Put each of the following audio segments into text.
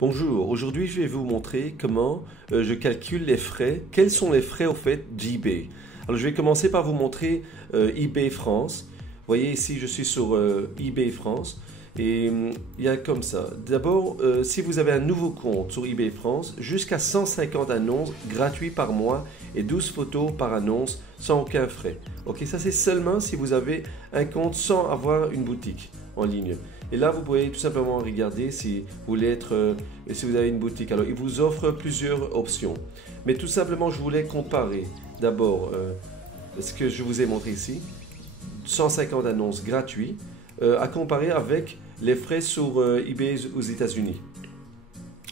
Bonjour, aujourd'hui je vais vous montrer comment je calcule les frais. Quels sont les frais au fait d'eBay? Alors je vais commencer par vous montrer eBay France. Vous voyez ici je suis sur eBay France et il y a comme ça. D'abord, si vous avez un nouveau compte sur eBay France, jusqu'à 150 annonces gratuites par mois et 12 photos par annonce sans aucun frais. Ok, ça c'est seulement si vous avez un compte sans avoir une boutique en ligne. Et là, vous pouvez tout simplement regarder si vous voulez si vous avez une boutique. Alors, il vous offre plusieurs options. Mais tout simplement, je voulais comparer d'abord ce que je vous ai montré ici, 150 annonces gratuites, à comparer avec les frais sur eBay aux États-Unis.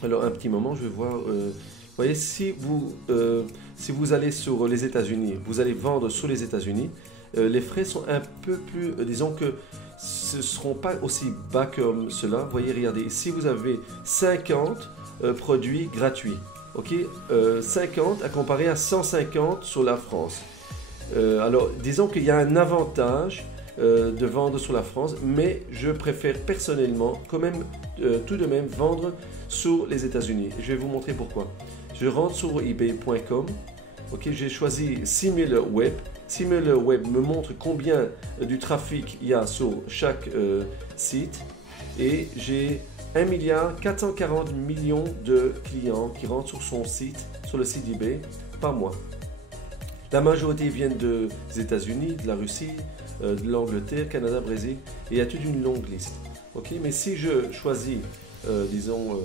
Alors, un petit moment, je vais voir. Vous voyez, si vous allez sur les États-Unis, vous allez vendre sur les États-Unis, les frais sont un peu plus, disons que ce ne seront pas aussi bas comme cela. Vous voyez, regardez, ici vous avez 50 produits gratuits. Ok, 50 à comparer à 150 sur la France. Alors, disons qu'il y a un avantage de vendre sur la France, mais je préfère personnellement quand même tout de même vendre sur les États-Unis. Je vais vous montrer pourquoi. Je rentre sur ebay.com. Ok, j'ai choisi SimilarWeb. SimilarWeb me montre combien du trafic il y a sur chaque site et j'ai 1,440 milliard de clients qui rentrent sur son site, sur le site eBay par mois. La majorité viennent des États-Unis, de la Russie, de l'Angleterre, Canada, Brésil et il y a toute une longue liste. Ok, mais si je choisis, disons,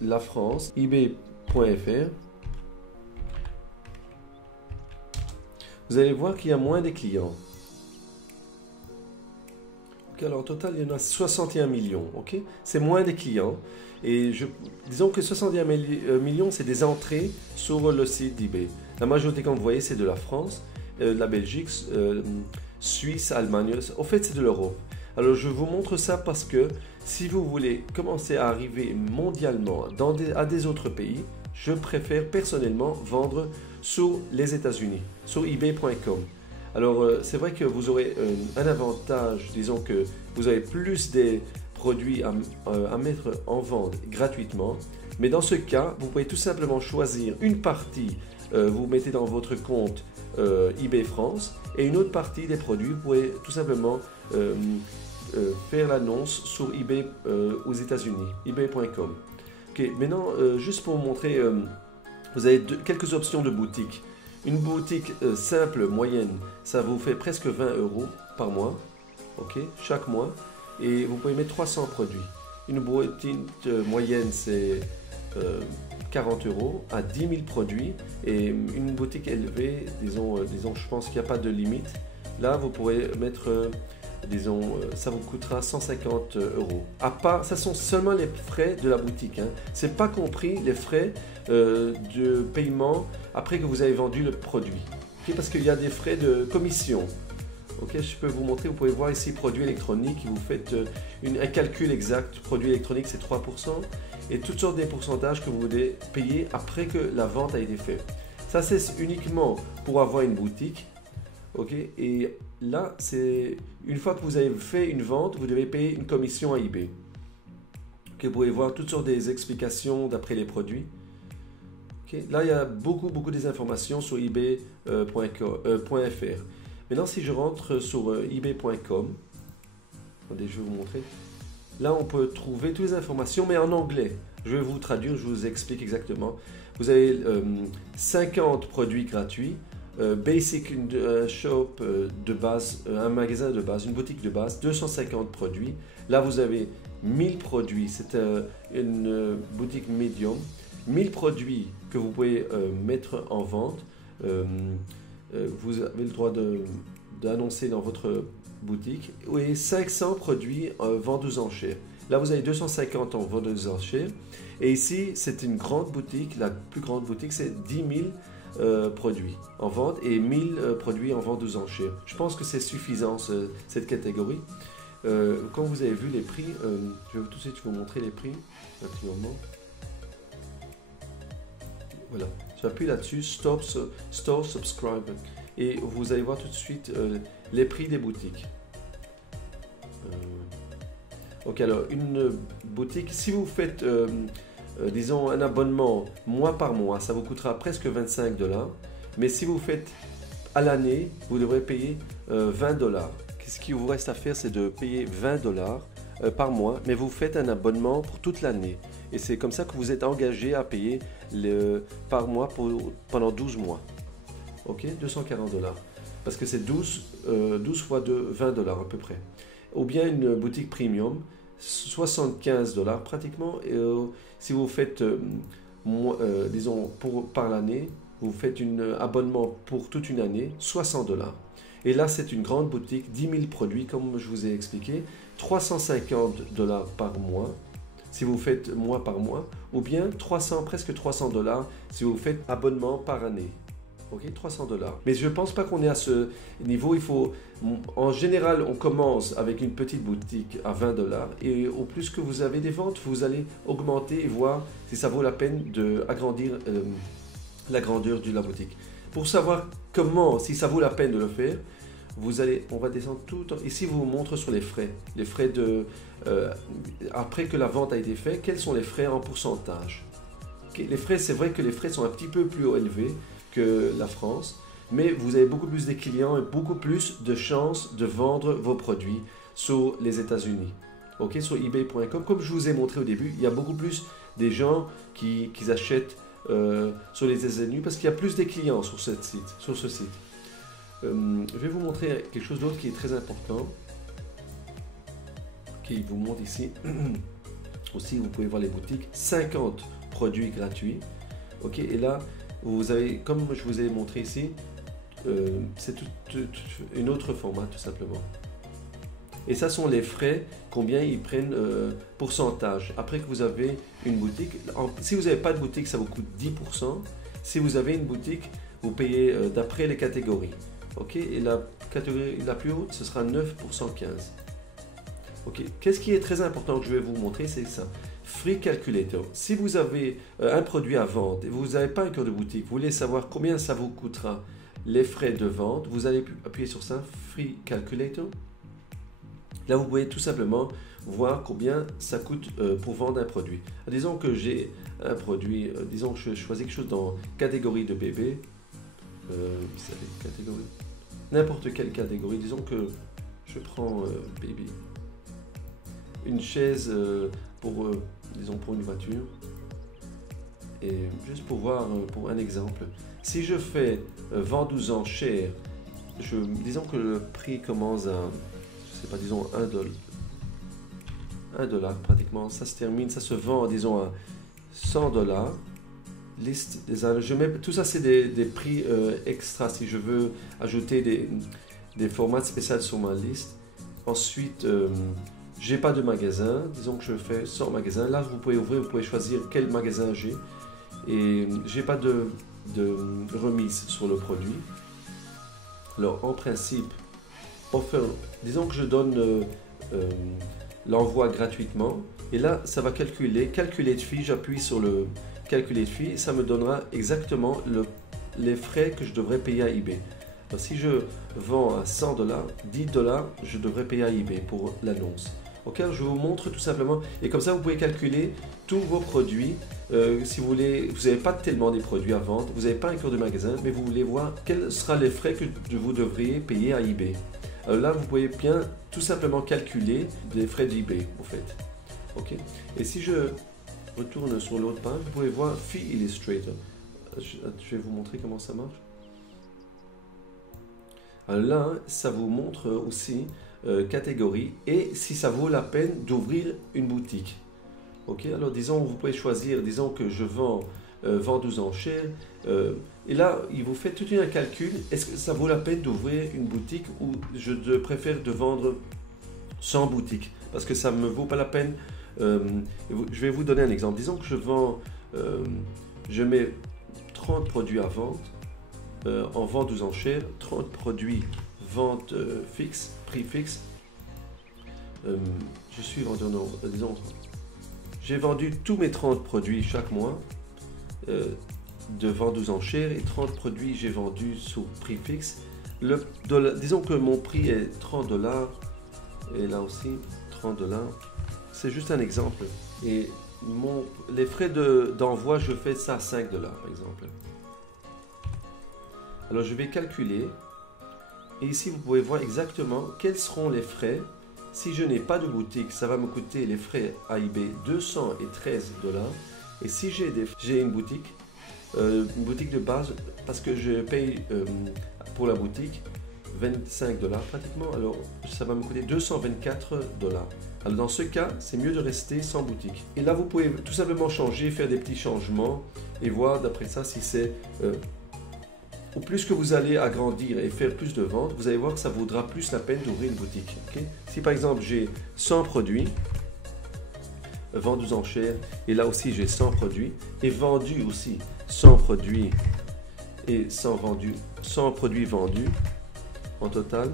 la France, ebay.fr, vous allez voir qu'il y a moins de clients. Okay, alors au total, il y en a 61 millions. Okay? C'est moins de clients. Et disons que 61 millions, c'est des entrées sur le site d'eBay. La majorité, comme vous voyez, c'est de la France, de la Belgique, Suisse, Allemagne. Au fait, c'est de l'Europe. Alors, je vous montre ça parce que si vous voulez commencer à arriver mondialement à des autres pays, je préfère personnellement vendre sur les États-Unis, sur ebay.com. Alors, c'est vrai que vous aurez un avantage, disons que vous avez plus des produits à mettre en vente gratuitement. Mais dans ce cas, vous pouvez tout simplement choisir une partie, vous mettez dans votre compte eBay France et une autre partie des produits, vous pouvez tout simplement faire l'annonce sur eBay aux États-Unis, ebay.com. Ok, maintenant, juste pour vous montrer, vous avez quelques options de boutique. Une boutique simple, moyenne, ça vous fait presque 20 € par mois, ok, chaque mois, et vous pouvez mettre 300 produits. Une boutique moyenne, c'est 40 € à 10 000 produits, et une boutique élevée, disons je pense qu'il n'y a pas de limite. Là, vous pourrez mettre... disons, ça vous coûtera 150 €. À part, ça sont seulement les frais de la boutique. Hein. Ce n'est pas compris les frais de paiement après que vous avez vendu le produit. Okay, parce qu'il y a des frais de commission. Okay, je peux vous montrer, vous pouvez voir ici produits électroniques. Vous faites un calcul exact. Produit électronique, c'est 3%. Et toutes sortes de pourcentages que vous devez payer après que la vente a été faite. Ça, c'est uniquement pour avoir une boutique. Okay, et là, c'est une fois que vous avez fait une vente, vous devez payer une commission à eBay. Okay, vous pouvez voir toutes sortes des explications d'après les produits. Okay, là, il y a beaucoup des informations sur ebay.fr. Maintenant, si je rentre sur ebay.com, attendez, je vais vous montrer. Là, on peut trouver toutes les informations, mais en anglais. Je vais vous traduire, je vous explique exactement. Vous avez 50 produits gratuits. Basic shop de base, un magasin de base, une boutique de base, 250 produits. Là, vous avez 1000 produits, c'est une boutique medium. 1000 produits que vous pouvez mettre en vente. Vous avez le droit d'annoncer dans votre boutique. Et 500 produits vendus aux enchères. Là, vous avez 250 en vendus aux enchères. Et ici, c'est une grande boutique. La plus grande boutique, c'est 10 000 produits en vente et 1000 produits en vente aux enchères. Je pense que c'est suffisant cette catégorie. Quand vous avez vu les prix, je vais tout de suite vous montrer les prix. Un petit moment. Voilà, j'appuie là-dessus, Store Subscribe et vous allez voir tout de suite les prix des boutiques. Ok, alors une boutique, si vous faites, disons, un abonnement mois par mois, ça vous coûtera presque 25 $. Mais si vous faites à l'année, vous devrez payer 20 $. Ce qui vous reste à faire, c'est de payer 20 $ par mois, mais vous faites un abonnement pour toute l'année. Et c'est comme ça que vous êtes engagé à payer par mois pendant 12 mois. Ok, 240 $. Parce que c'est 12 fois 2, 20 $ à peu près. Ou bien une boutique premium, 75 $ pratiquement. Si vous faites, disons, par l'année, vous faites un abonnement pour toute une année, 60 $. Et là, c'est une grande boutique, 10 000 produits, comme je vous ai expliqué, 350 $ par mois, si vous faites mois par mois, ou bien presque 300 $ si vous faites abonnement par année. Ok, 300 $. Mais je ne pense pas qu'on est à ce niveau. En général, on commence avec une petite boutique à 20 $. Et au plus que vous avez des ventes, vous allez augmenter et voir si ça vaut la peine d'agrandir la grandeur de la boutique. Pour savoir si ça vaut la peine de le faire, on va descendre tout. Ici, vous montre sur les frais. Les frais après que la vente a été faite, quels sont les frais en pourcentage? Les frais, c'est vrai que les frais sont un petit peu plus élevés que la France, mais vous avez beaucoup plus de clients et beaucoup plus de chances de vendre vos produits sur les États-Unis. Ok, sur eBay.com, comme je vous ai montré au début, il y a beaucoup plus des gens qui achètent sur les États-Unis parce qu'il y a plus de clients sur ce site. Je vais vous montrer quelque chose d'autre qui est très important, qui vous montre ici. Aussi, vous pouvez voir les boutiques, 50 produits gratuits. Ok, et là, vous avez, comme je vous ai montré ici, c'est un autre format tout simplement. Et ça sont les frais, combien ils prennent pourcentage. Après que vous avez une boutique, si vous n'avez pas de boutique, ça vous coûte 10%. Si vous avez une boutique, vous payez d'après les catégories. Ok, et la catégorie la plus haute, ce sera 9 pour 115. Ok, qu'est-ce qui est très important que je vais vous montrer, c'est ça. Free Calculator. Si vous avez un produit à vendre et vous n'avez pas un cœur de boutique, vous voulez savoir combien ça vous coûtera les frais de vente, vous allez appuyer sur ça, Free Calculator. Là, vous pouvez tout simplement voir combien ça coûte pour vendre un produit. Disons que j'ai un produit, disons que je choisis quelque chose dans catégorie de bébé. N'importe quelle catégorie. Disons que je prends baby. Une chaise disons pour une voiture. Et juste pour voir, pour un exemple, si je fais vente aux enchères, disons que le prix commence à, je sais pas, disons $1 pratiquement, ça se termine, ça se vend, disons à 100 $. Liste tout ça, c'est des prix extra si je veux ajouter des formats spéciaux sur ma liste. Ensuite, j'ai pas de magasin, disons que je fais sans magasin. Là, vous pouvez ouvrir, vous pouvez choisir quel magasin j'ai. Et j'ai pas de remise sur le produit. Alors, en principe, disons que je donne l'envoi gratuitement. Et là, ça va calculer de fee. J'appuie sur le calculer de fee. Ça me donnera exactement les frais que je devrais payer à eBay. Alors, si je vends à 100 $, 10 $, je devrais payer à eBay pour l'annonce. Ok, je vous montre tout simplement. Et comme ça, vous pouvez calculer tous vos produits. Si vous n'avez pas tellement des produits à vendre, vous n'avez pas un cœur de magasin, mais vous voulez voir quels seront les frais que vous devriez payer à eBay. Alors là, vous pouvez bien tout simplement calculer les frais d'eBay, en fait. Ok. Et si je retourne sur l'autre page, vous pouvez voir Fee Illustrator. Je vais vous montrer comment ça marche. Alors là, ça vous montre aussi catégorie et si ça vaut la peine d'ouvrir une boutique. Ok, alors disons, vous pouvez choisir, disons que je vends aux enchères, et là, il vous fait tout un calcul. Est-ce que ça vaut la peine d'ouvrir une boutique ou je préfère de vendre sans boutique parce que ça ne me vaut pas la peine. Je vais vous donner un exemple. Disons que je mets 30 produits à vente en vente aux enchères, 30 produits vente fixe, prix fixe. Je suis vendeur, disons, j'ai vendu tous mes 30 produits chaque mois de vente aux enchères et 30 produits j'ai vendu sous prix fixe. Disons que mon prix est 30 $, et là aussi 30 $. c'est juste un exemple. Et les frais d'envoi, je fais ça à 5 $ par exemple. Alors je vais calculer. Et ici, vous pouvez voir exactement quels seront les frais. Si je n'ai pas de boutique, ça va me coûter les frais à eBay 213 $. Et si j'ai une boutique de base, parce que je paye pour la boutique 25 $ pratiquement, alors ça va me coûter 224 $. Alors dans ce cas, c'est mieux de rester sans boutique. Et là, vous pouvez tout simplement changer, faire des petits changements et voir d'après ça si c'est... Au plus que vous allez agrandir et faire plus de ventes, vous allez voir que ça vaudra plus la peine d'ouvrir une boutique. Okay? Si par exemple j'ai 100 produits, vendus aux enchères, et là aussi j'ai 100 produits, et vendus aussi 100 produits et 100 produits vendus en total.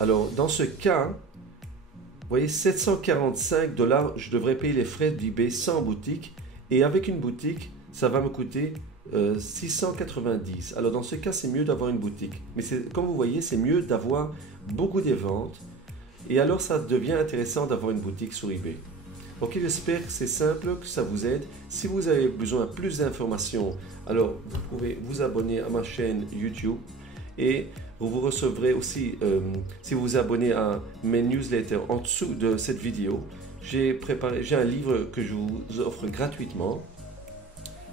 Alors dans ce cas, vous voyez 745 $, je devrais payer les frais d'eBay sans boutique, et avec une boutique, ça va me coûter 690. Alors dans ce cas, c'est mieux d'avoir une boutique. Mais comme vous voyez, c'est mieux d'avoir beaucoup de ventes. Et alors, ça devient intéressant d'avoir une boutique sur eBay. Ok, j'espère que c'est simple, que ça vous aide. Si vous avez besoin de plus d'informations, alors vous pouvez vous abonner à ma chaîne YouTube. Et vous recevrez aussi, si vous vous abonnez à mes newsletters en dessous de cette vidéo, j'ai un livre que je vous offre gratuitement.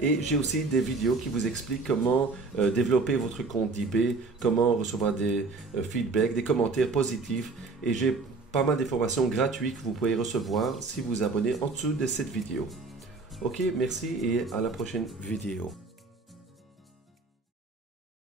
Et j'ai aussi des vidéos qui vous expliquent comment développer votre compte d'eBay, comment recevoir des feedbacks, des commentaires positifs. Et j'ai pas mal d'informations gratuites que vous pouvez recevoir si vous vous abonnez en dessous de cette vidéo. Ok, merci et à la prochaine vidéo.